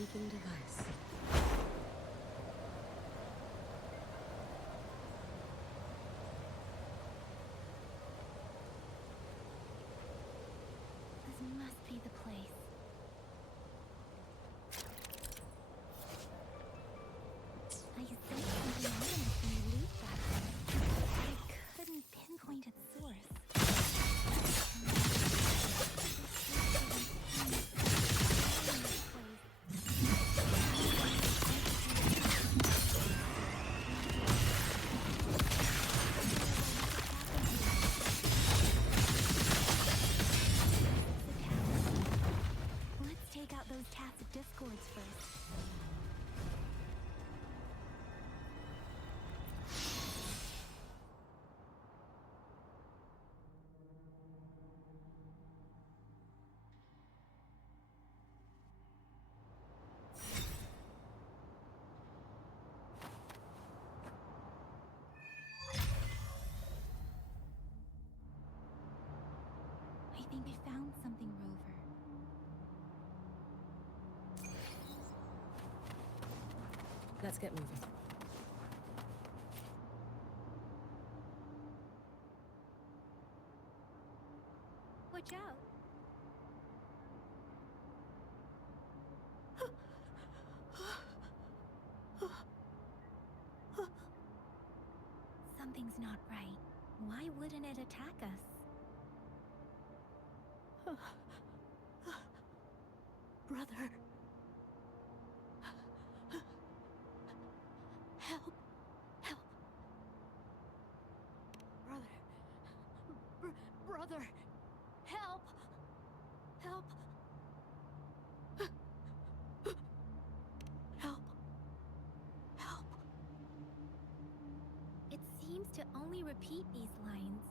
sneaking device. This must be the place. I sensed something ominous in the loot back there, but I couldn't pinpoint its source. Let's take out those tacit discords first. I think I found something, Rover. Let's get moving. Watch out! Something's not right. Why wouldn't it attack us? Brother. Help. Help. Brother. Brother. Help. Help. Help. Help. It seems to only repeat these lines.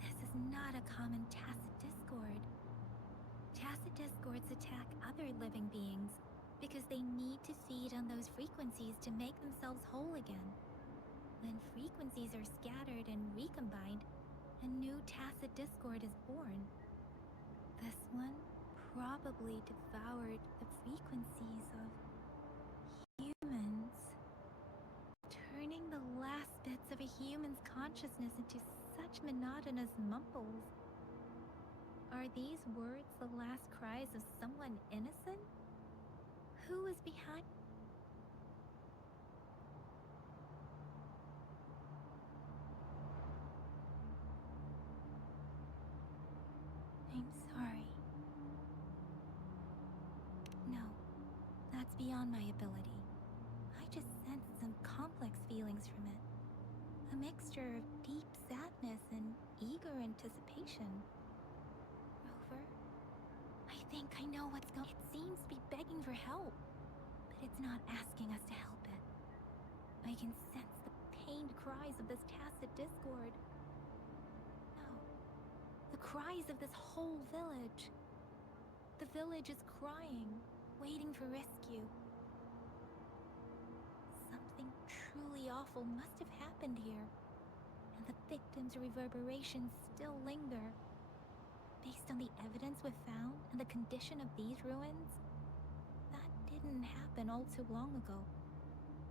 This is not a common tacit discord. Tacit discords attack other living beings because they need to feed on those frequencies to make themselves whole again. When frequencies are scattered and recombined, a new tacit discord is born. This one probably devoured the frequencies of humans, turning the last bits of a human's consciousness into such monotonous mumbles. Are these words the last cries of someone innocent? Who is behind? I'm sorry. No, that's beyond my ability. I just sense some complex feelings from it. A mixture of deep sadness and eager anticipation. Rover, I think I know what's going on. It seems to be begging for help, but it's not asking us to help it. I can sense the pained cries of this tacit discord. No, the cries of this whole village. The village is crying, waiting for rescue. Something truly awful must have happened here, and the victims' reverberations still linger. Based on the evidence we've found and the condition of these ruins, that didn't happen all too long ago.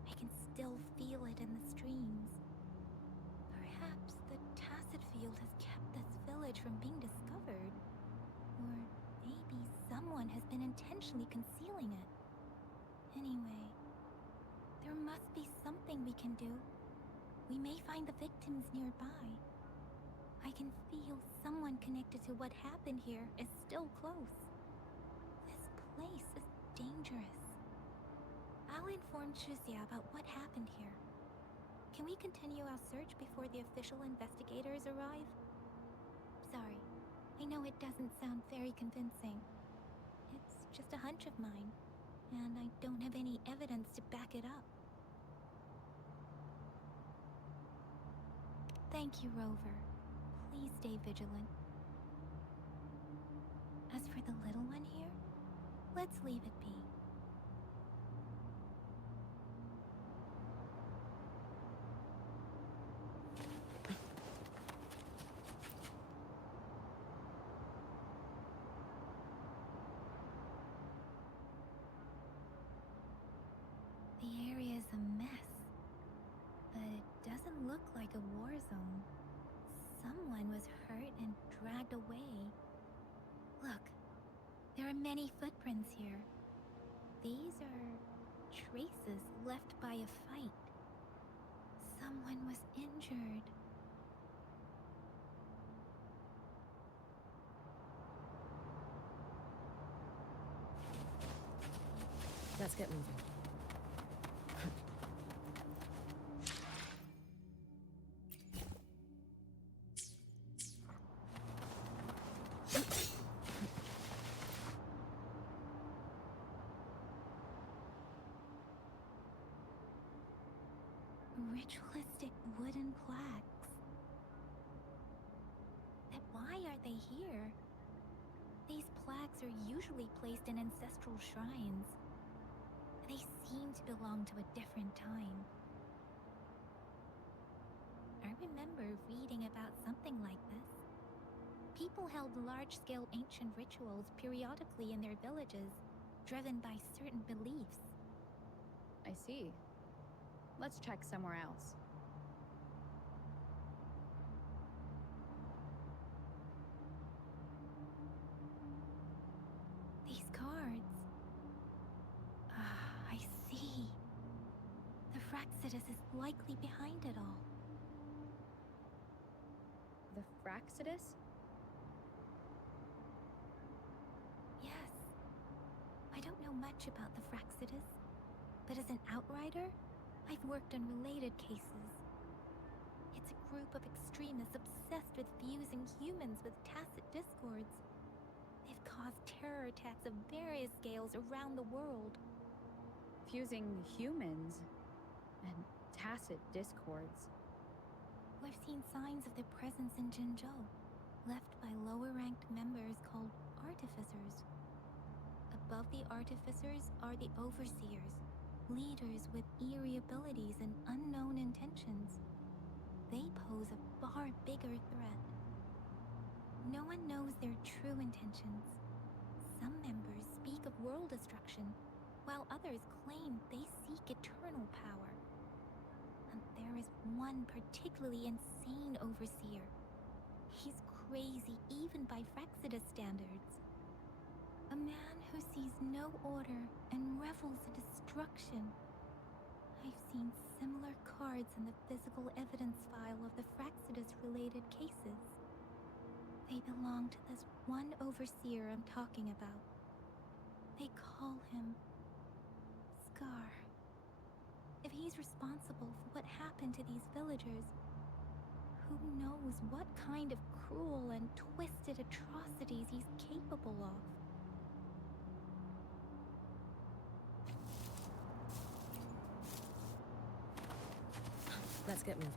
I can still feel it in the streams. Perhaps the tacit field has kept this village from being discovered. Or maybe someone has been intentionally concealing it. Anyway, there must be something we can do. We may find the victims nearby. I can feel someone connected to what happened here is still close. This place is dangerous. I'll inform Shuzia about what happened here. Can we continue our search before the official investigators arrive? Sorry, I know it doesn't sound very convincing. It's just a hunch of mine, and I don't have any evidence to back it up. Thank you, Rover. Please stay vigilant. As for the little one here, let's leave it be. like a war zone. Someone was hurt and dragged away. Look, there are many footprints here. These are traces left by a fight. Someone was injured. Let's get moving. Ritualistic wooden plaques. But why are they here? These plaques are usually placed in ancestral shrines. They seem to belong to a different time. I remember reading about something like this. People held large-scale ancient rituals periodically in their villages, driven by certain beliefs. I see. Let's check somewhere else. These cards. I see. The Fraxidus is likely behind it all. The Fraxidus? Yes. I don't know much about the Fraxidus, but as an outrider, I've worked on related cases. It's a group of extremists obsessed with fusing humans with tacit discords. They've caused terror attacks of various scales around the world. Fusing humans and tacit discords. We've seen signs of their presence in Jinzhou, left by lower-ranked members called Artificers. Above the Artificers are the Overseers, leaders with eerie abilities and unknown intentions. They pose a far bigger threat. No one knows their true intentions. Some members speak of world destruction, while others claim they seek eternal power. And there is one particularly insane overseer. He's crazy even by Fraxidus standards. A man who sees no order and revels in destruction. I've seen similar cards in the physical evidence file of the Fraxidus-related cases. They belong to this one overseer I'm talking about. They call him Scar. If he's responsible for what happened to these villagers, who knows what kind of cruel and twisted atrocities he's capable of. Let's get moving.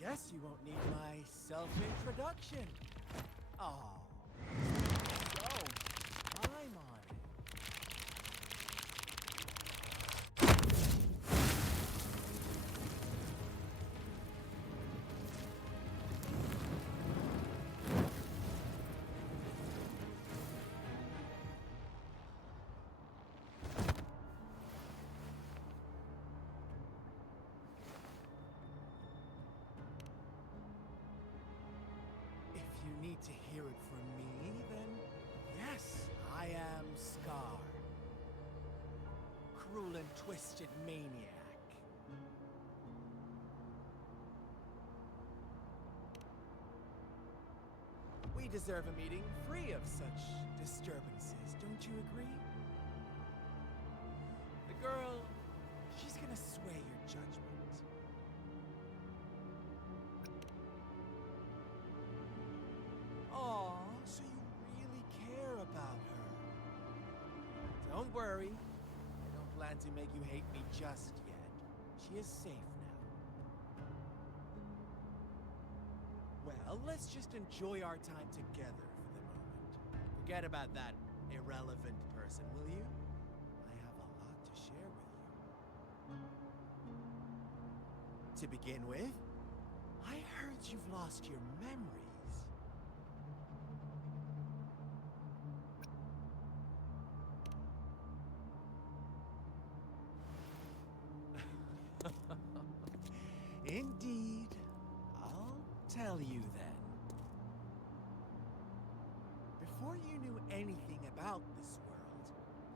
Guess you won't need my self-introduction. Oh. So, I'm on it. If you need to hear it from me, then yes, I am Scar. Cruel and twisted maniac. We deserve a meeting free of such disturbances, don't you agree? The girl, she's gonna sway your judgment. Aw, so you really care about her. Don't worry. I don't plan to make you hate me just yet. She is safe now. Well, let's just enjoy our time together for the moment. Forget about that irrelevant person, will you? I have a lot to share with you. To begin with, I heard you've lost your memories. Indeed. I'll tell you then. Before you knew anything about this world,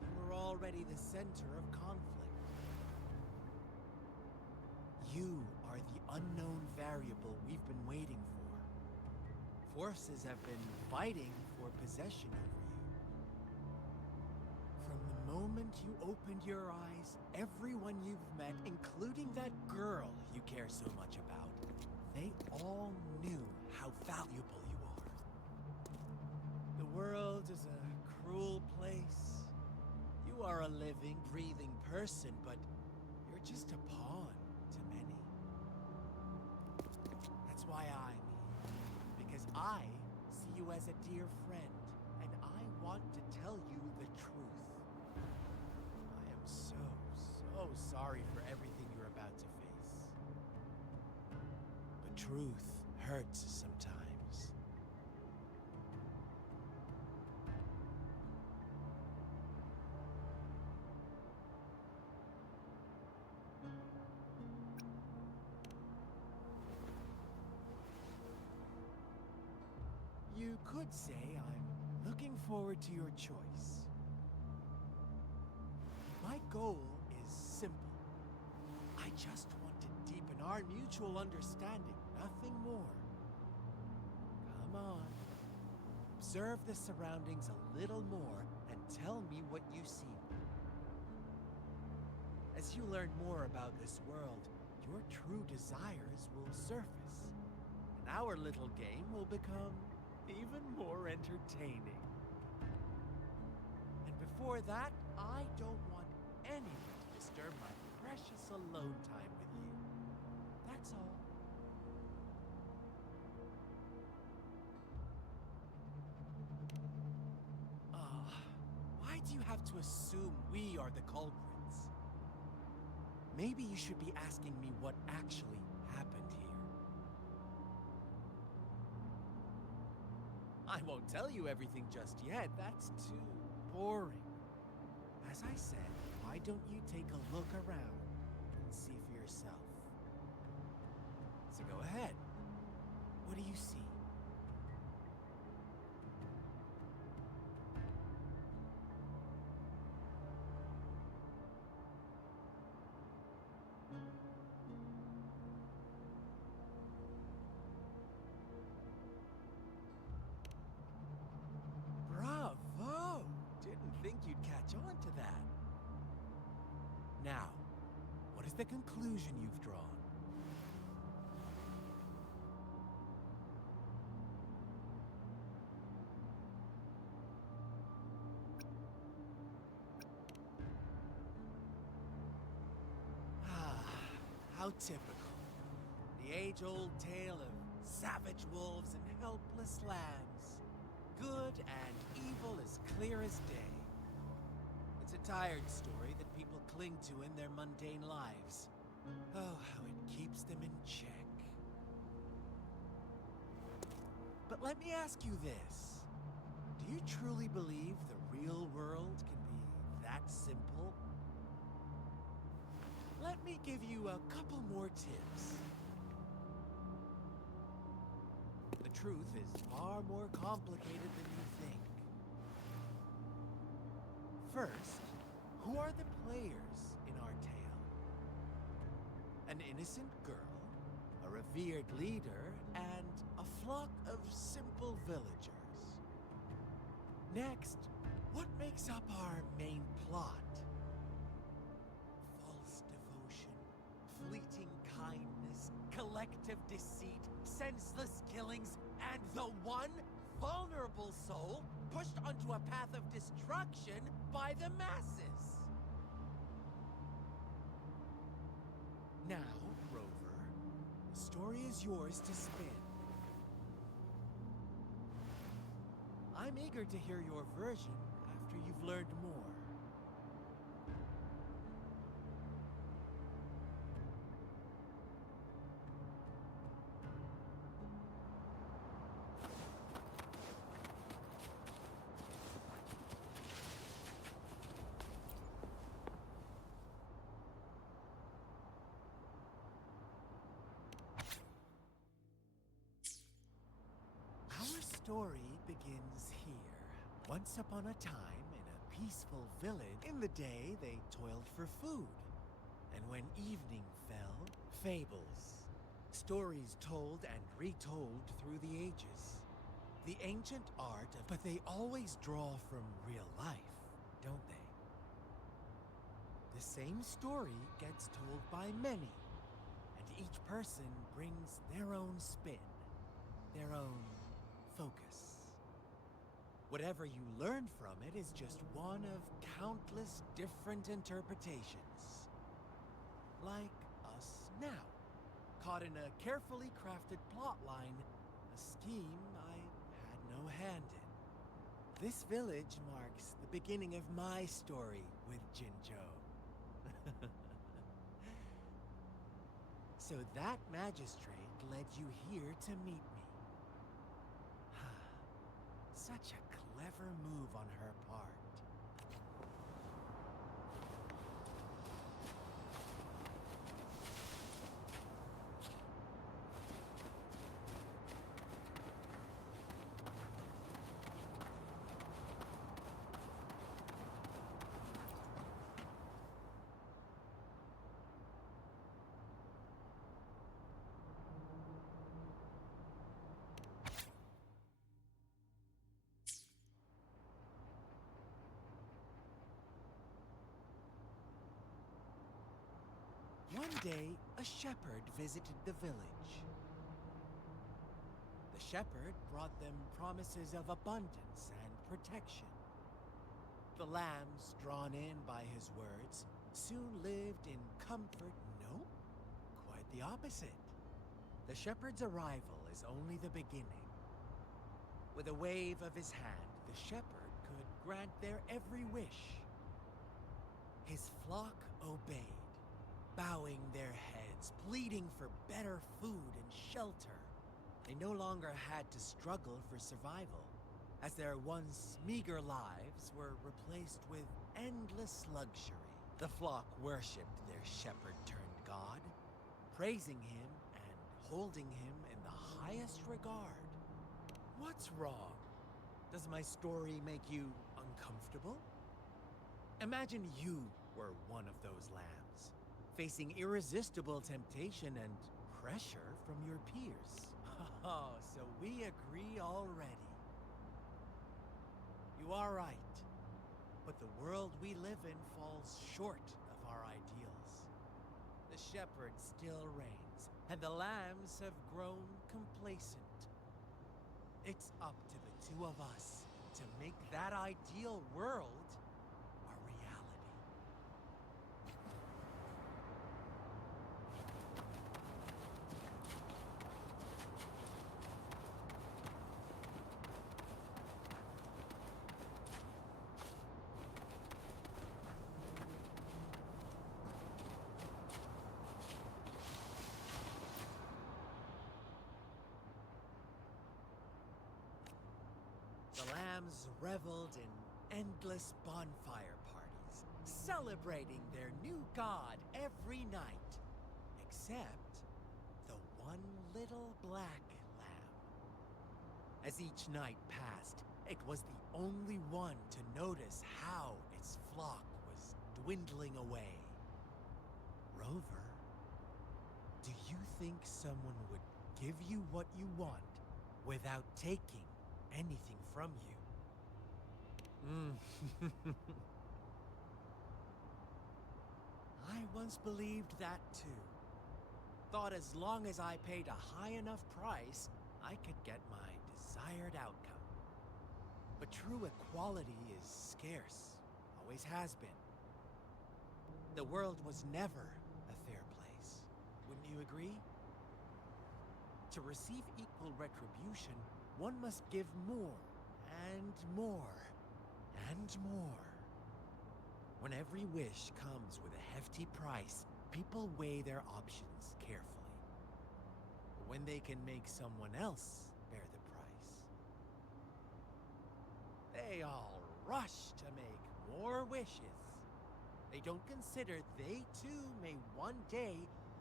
you were already the center of conflict. You are the unknown variable we've been waiting for. Forces have been fighting for possession over you. From the moment you opened your eyes, everyone you've met, including that girl you care so much about, they all knew how valuable you are. The world is a cruel place. You are a living, breathing person, but you're just a pawn to many. That's why I'm here. Because I see you as a dear friend, and I want to tell you the truth. I am so sorry for everything you're about to face. But truth hurts sometimes. You could say I'm looking forward to your choice. My goal is simple. I just want to deepen our mutual understanding, nothing more. Come on. Observe the surroundings a little more and tell me what you see. As you learn more about this world, your true desires will surface, and our little game will become even more entertaining. And before that, I don't want anyone to disturb my precious alone time with you. That's all. Why do you have to assume we are the culprits? Maybe you should be asking me what actually happened here. I won't tell you everything just yet. That's too boring. As I said, why don't you take a look around and see for yourself? So go ahead. What do you see? Bravo! Didn't think you'd catch on to that. Now, what is the conclusion you've drawn? How typical. The age-old tale of savage wolves and helpless lambs. Good and evil as clear as day. It's a tired story that people cling to in their mundane lives. Oh, how it keeps them in check. But let me ask you this. Do you truly believe the real world can be that simple? Let me give you a couple more tips. The truth is far more complicated than you think. First, who are the players in our tale? An innocent girl, a revered leader, and a flock of simple villagers. Next, what makes up our main plot? False devotion, fleeting kindness, collective deceit, senseless killings, and the one vulnerable soul pushed onto a path of destruction by the masses. Now, Rover, the story is yours to spin. I'm I'm eager to hear your version after you've learned more. Our story begins here. Once upon a time, in a peaceful village, in the day they toiled for food. And when evening fell, fables. Stories told and retold through the ages. The ancient art of, but they always draw from real life, don't they? The same story gets told by many, and each person brings their own spin, their own focus. Whatever you learn from it is just one of countless different interpretations. Like us now, caught in a carefully crafted plotline, a scheme I had no hand in. This village marks the beginning of my story with Jinzhou. So that magistrate led you here to meet me. Such a clever move on her part. One day, a shepherd visited the village. The shepherd brought them promises of abundance and protection. The lambs, drawn in by his words, soon lived in comfort. No, quite the opposite. The shepherd's arrival is only the beginning. With a wave of his hand, the shepherd could grant their every wish. His flock obeyed, bowing their heads, pleading for better food and shelter. They no longer had to struggle for survival, as their once meager lives were replaced with endless luxury. The flock worshipped their shepherd-turned-god, praising him and holding him in the highest regard. What's wrong? Does my story make you uncomfortable? Imagine you were one of those lambs, facing irresistible temptation and pressure from your peers. Oh, so we agree already. You are right, but the world we live in falls short of our ideals. The shepherd still reigns, and the lambs have grown complacent. It's up to the two of us to make that ideal world a reality. The lambs reveled in endless bonfire parties, celebrating their new god every night, except the one little black lamb. As each night passed, it was the only one to notice how its flock was dwindling away. Rover, do you think someone would give you what you want without taking anything from you? I once believed that too. Thought as long as I paid a high enough price, I could get my desired outcome. But true equality is scarce, always has been. The world was never a fair place, wouldn't you agree? To receive equal retribution, one must give more and more and more. When every wish comes with a hefty price, people weigh their options carefully. But when they can make someone else bear the price, they all rush to make more wishes. They don't consider they too may one day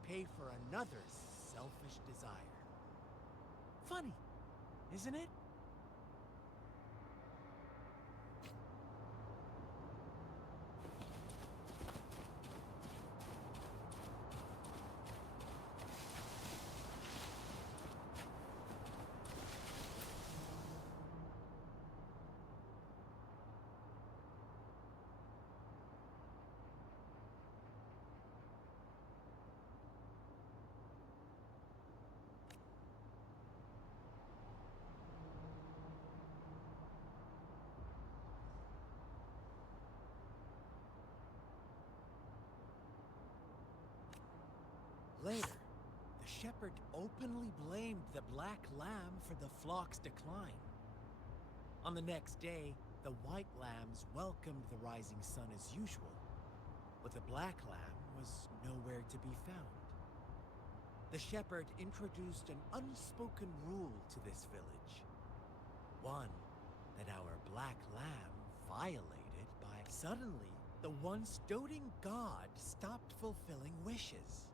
pay for another's selfish desire. Funny, isn't it? Later, the shepherd openly blamed the black lamb for the flock's decline. On the next day, the white lambs welcomed the rising sun as usual, but the black lamb was nowhere to be found. The shepherd introduced an unspoken rule to this village. One that our black lamb violated by suddenly the once doting god stopped fulfilling wishes,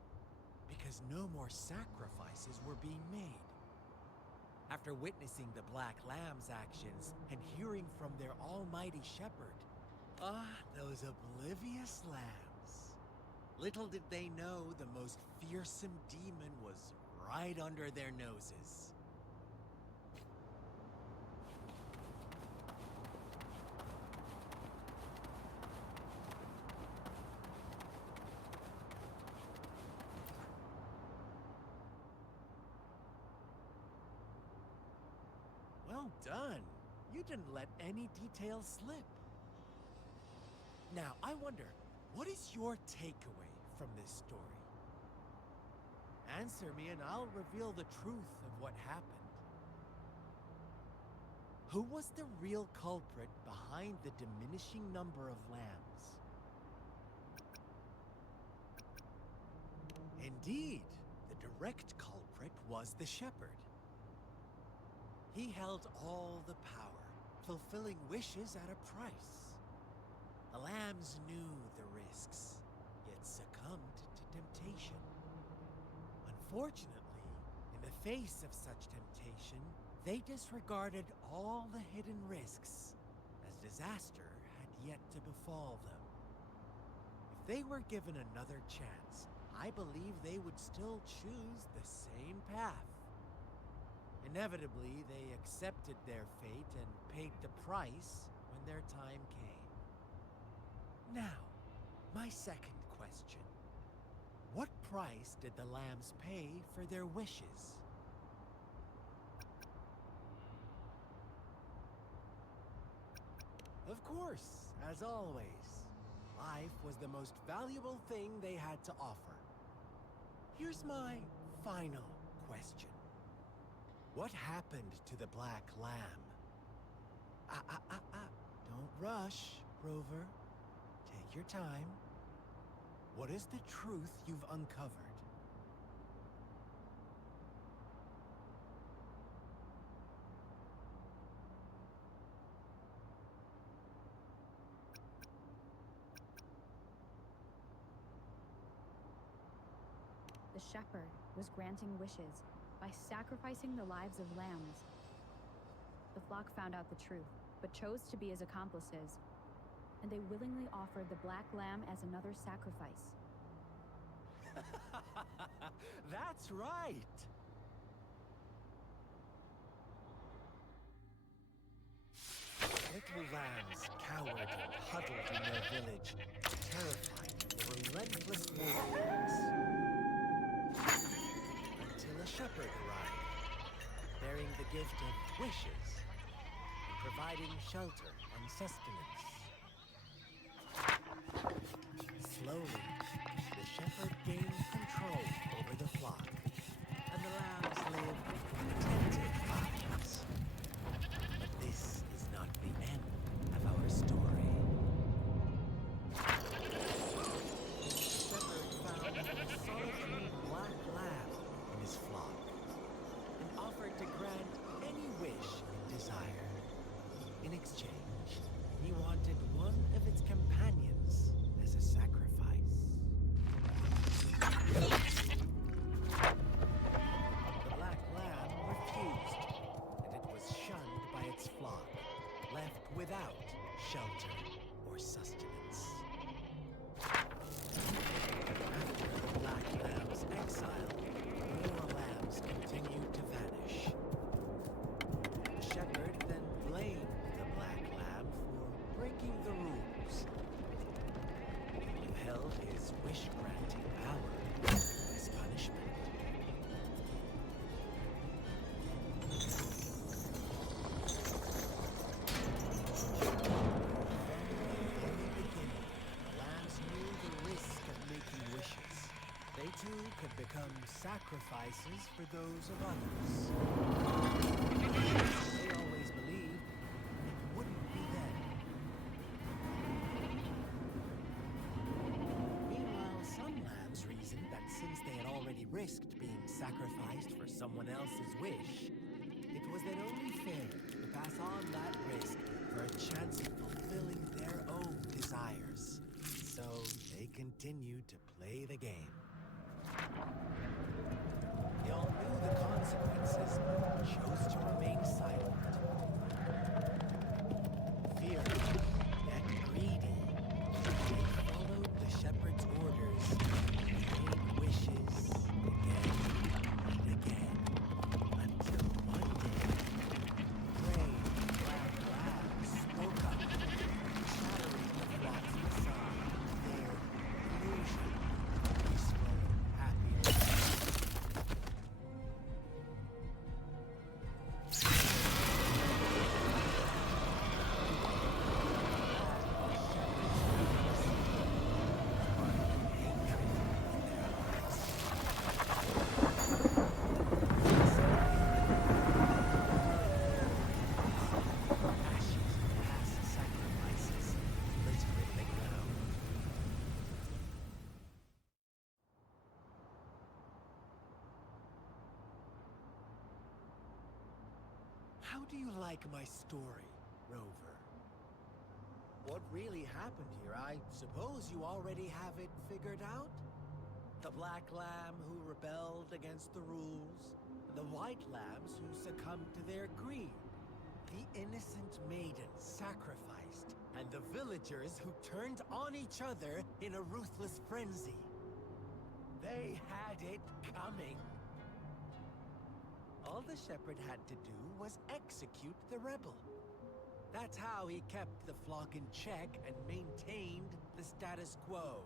because no more sacrifices were being made. After witnessing the Black Lamb's actions and hearing from their almighty shepherd, those oblivious lambs. Little did they know the most fearsome demon was right under their noses. Well done. You didn't let any details slip. Now, I wonder, what is your takeaway from this story? Answer me and I'll reveal the truth of what happened. Who was the real culprit behind the diminishing number of lambs? Indeed, the direct culprit was the shepherd. He held all the power, fulfilling wishes at a price. The lambs knew the risks, yet succumbed to temptation. Unfortunately, in the face of such temptation, they disregarded all the hidden risks, as disaster had yet to befall them. If they were given another chance, I believe they would still choose the same path. Inevitably, they accepted their fate and paid the price when their time came. Now, my second question. What price did the lambs pay for their wishes? Of course, as always, life was the most valuable thing they had to offer. Here's my final question. What happened to the black lamb? Don't rush, Rover. Take your time. What is the truth you've uncovered? The shepherd was granting wishes by sacrificing the lives of lambs. The flock found out the truth, but chose to be his accomplices, and they willingly offered the black lamb as another sacrifice. That's right! Little lambs cowered and huddled in their village, terrified of the relentless wolves. Until a shepherd arrived, bearing the gift of wishes and providing shelter and sustenance. Slowly, the shepherd gained control over the flock, and the lambs lived contented lives. But this is They too could become sacrifices for those of others. They always believed it wouldn't be them. Meanwhile, some lambs reasoned that since they had already risked being sacrificed for someone else's wish, it was then only fair to pass on that risk for a chance of fulfilling their own desires. So they continued to play the game. They all knew the consequences, but chose to remain silent. Fearful, yet greedy, they followed the shepherd's orders, made wishes again and again, until one day, brave black lambs spoke up, shattering the flock's facade, their illusion of peaceful happiness. Ashes of past sacrifices littering the ground. How do you like my story, Rover? What really happened here? I suppose you already have it figured out? The black lamb who rebelled against the rules, the white lambs who succumbed to their greed, the innocent maiden sacrificed, and the villagers who turned on each other in a ruthless frenzy. They had it coming. All the shepherd had to do was execute the rebel. That's how he kept the flock in check and maintained the status quo.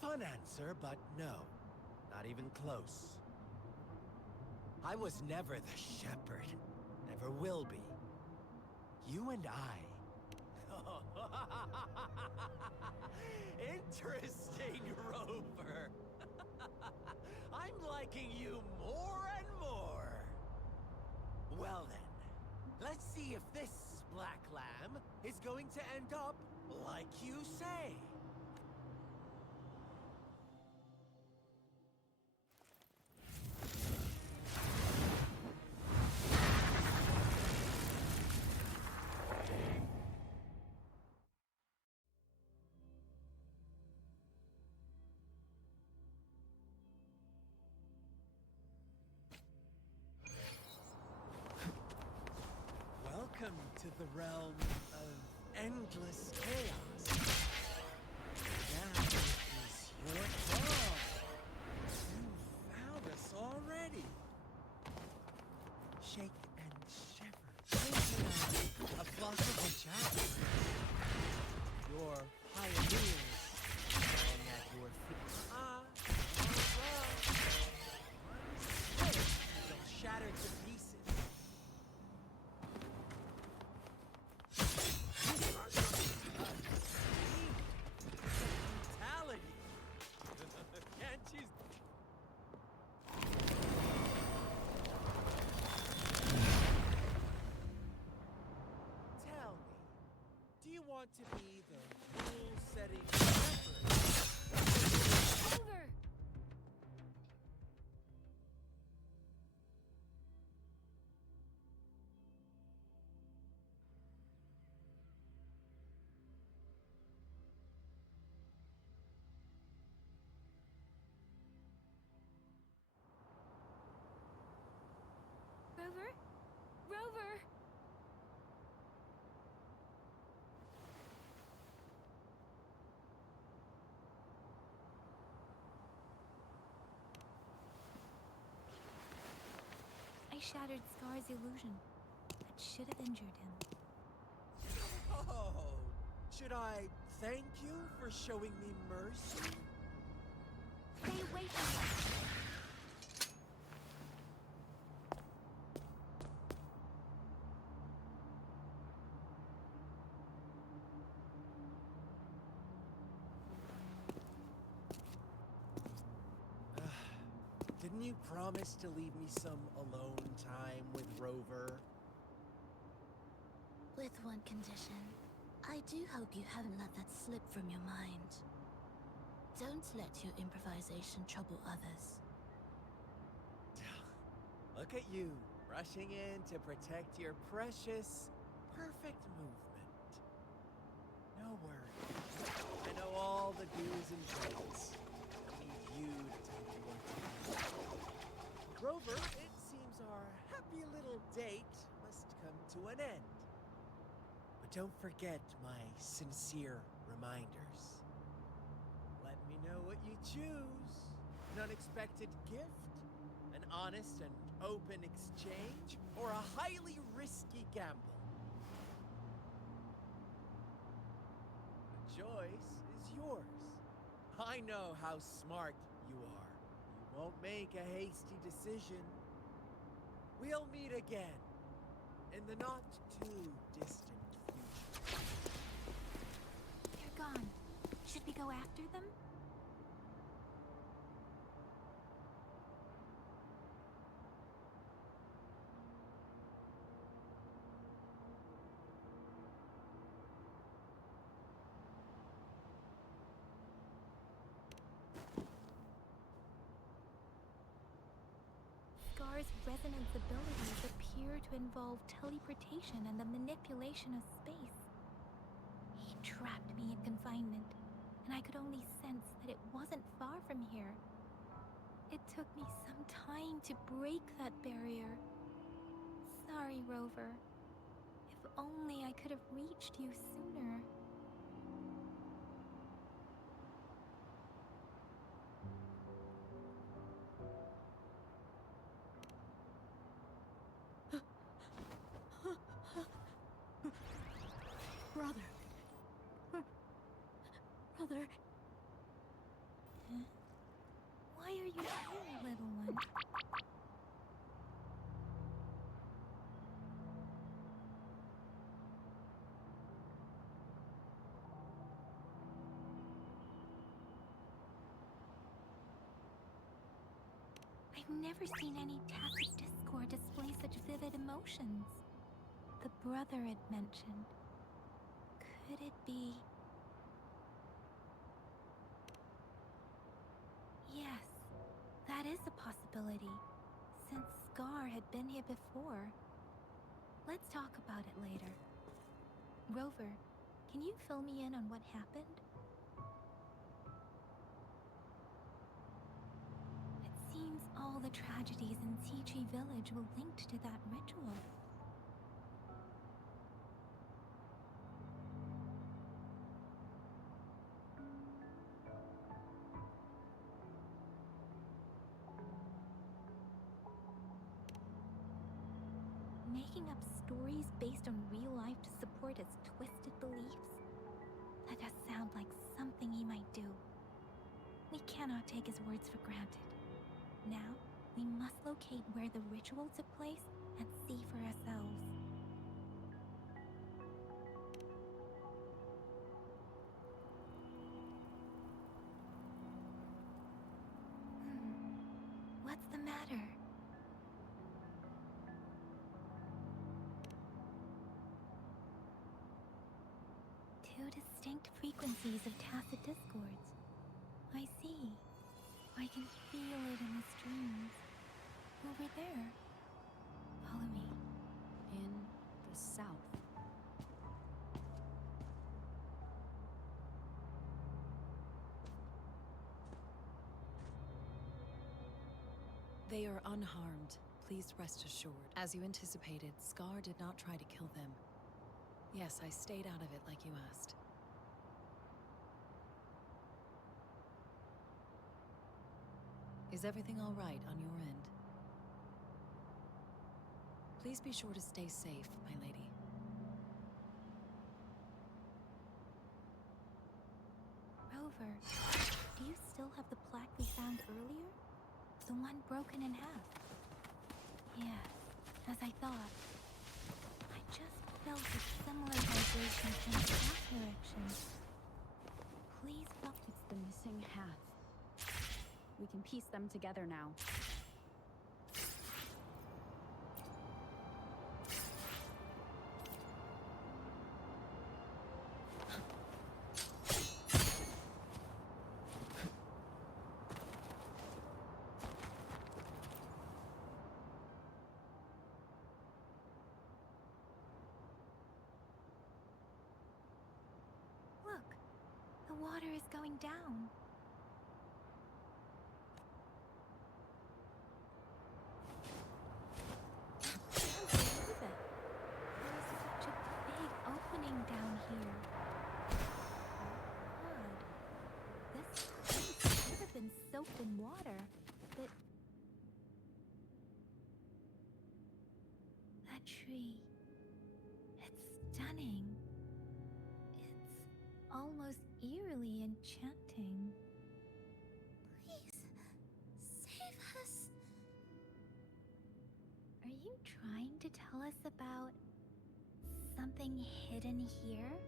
Fun answer, but no. Not even close. I was never the shepherd. Never will be. You and I. Interesting, Rover. I'm liking you more and more. Well then, let's see if this black lamb is going to end up like you say. Welcome to the realm of endless chaos. Now it is your turn. You found us already. Shake and shiver. A flock of jaguars. Your pioneers lying at your feet. One switch, you'll shatter to pieces. Brutality. Can't you? Tell me, do you want to be the rule-setting shepherd? Over! Rover? Rover! I shattered Scar's illusion. That should have injured him. Oh, should I thank you for showing me mercy? Stay away from me! you promise to leave me some alone time with Rover? With one condition. I do hope you haven't let that slip from your mind. Don't let your improvisation trouble others. Look at you, rushing in to protect your precious, perfect movement. No worries. I know all the do's and don'ts. I need you to tell me what to do. Grover, it seems our happy little date must come to an end. But don't forget my sincere reminders. Let me know what you choose. An unexpected gift? An honest and open exchange? Or a highly risky gamble? The choice is yours. I know how smart you are. You won't make a hasty decision. We'll meet again in the not too distant future. They're gone. Should we go after them? Scar's resonance abilities appear to involve teleportation and the manipulation of space. He trapped me in confinement, and I could only sense that it wasn't far from here. It took me some time to break that barrier. Sorry, Rover. If only I could have reached you sooner. Brother. Brother. Why are you here, little one? I've never seen any tacit discord display such vivid emotions. The brother had mentioned. Could it be... Yes, that is a possibility, since Scar had been here before. Let's talk about it later. Rover, can you fill me in on what happened? It seems all the tragedies in Tea Village were linked to that ritual. Making up stories based on real life to support his twisted beliefs? That does sound like something he might do. We cannot take his words for granted. Now, we must locate where the ritual took place and see for ourselves. What's the matter? Two distinct frequencies of tacit discords. I see. I can feel it in the streams. Over there. Follow me. In the south. They are unharmed. Please rest assured. As you anticipated, Scar did not try to kill them. Yes, I stayed out of it like you asked. Is everything all right on your end? Please be sure to stay safe, my lady. Rover, do you still have the plaque we found earlier? The one broken in half? Yes, as I thought. I just felt a similar vibration from that direction. Please walk. It's the missing half. We can piece them together now. The water is going down. I can't believe it. There is such a big opening down here. Odd. This place should have been soaked in water, but that tree, it's stunning. It's almost eerily enchanting. Please, save us. Are you trying to tell us about something hidden here?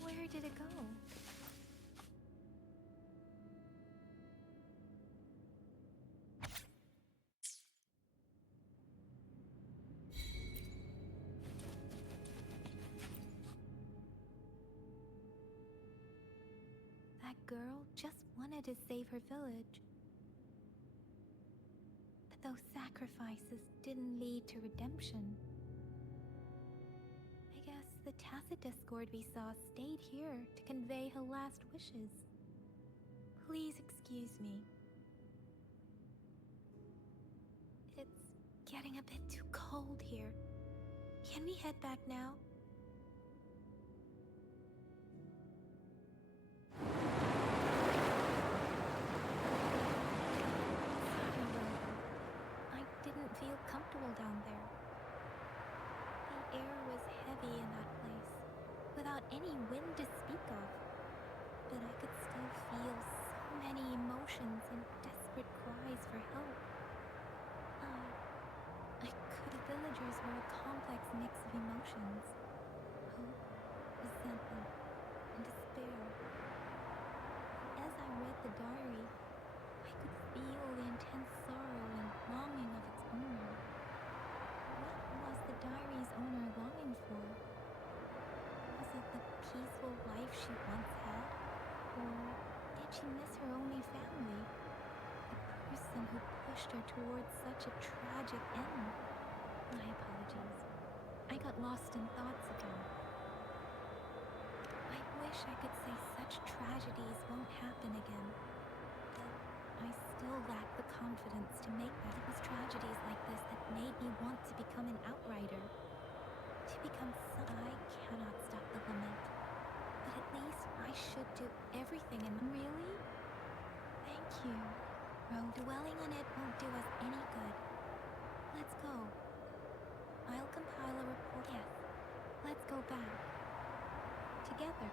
Where did it go? That girl just wanted to save her village. But those sacrifices didn't lead to redemption. I guess the tacit discord we saw stayed here to convey her last wishes. Please excuse me. It's getting a bit too cold here. Can we head back now? I didn't feel comfortable down there. The air was heavy in that place, without any wind to speak of. But I could still feel so many emotions and desperate cries for help. The villagers were a complex mix of emotions. Hope, resentment, and despair. As I read the diary, I could feel the intense sorrow and longing of its owner. What was the diary's owner longing for? Was it the peaceful life she once had? Or did she miss her only family? The person who pushed her towards such a tragic end? My apologies. I got lost in thoughts again. I wish I could say such tragedies won't happen again. But I still lack the confidence to make that. It was tragedies like this that made me want to become an outrider. To become I cannot stop the lament. But at least I should do everything and really? Thank you. Dwelling on it won't do us any good. Let's go. I'll compile a report. Yes, let's go back. Together.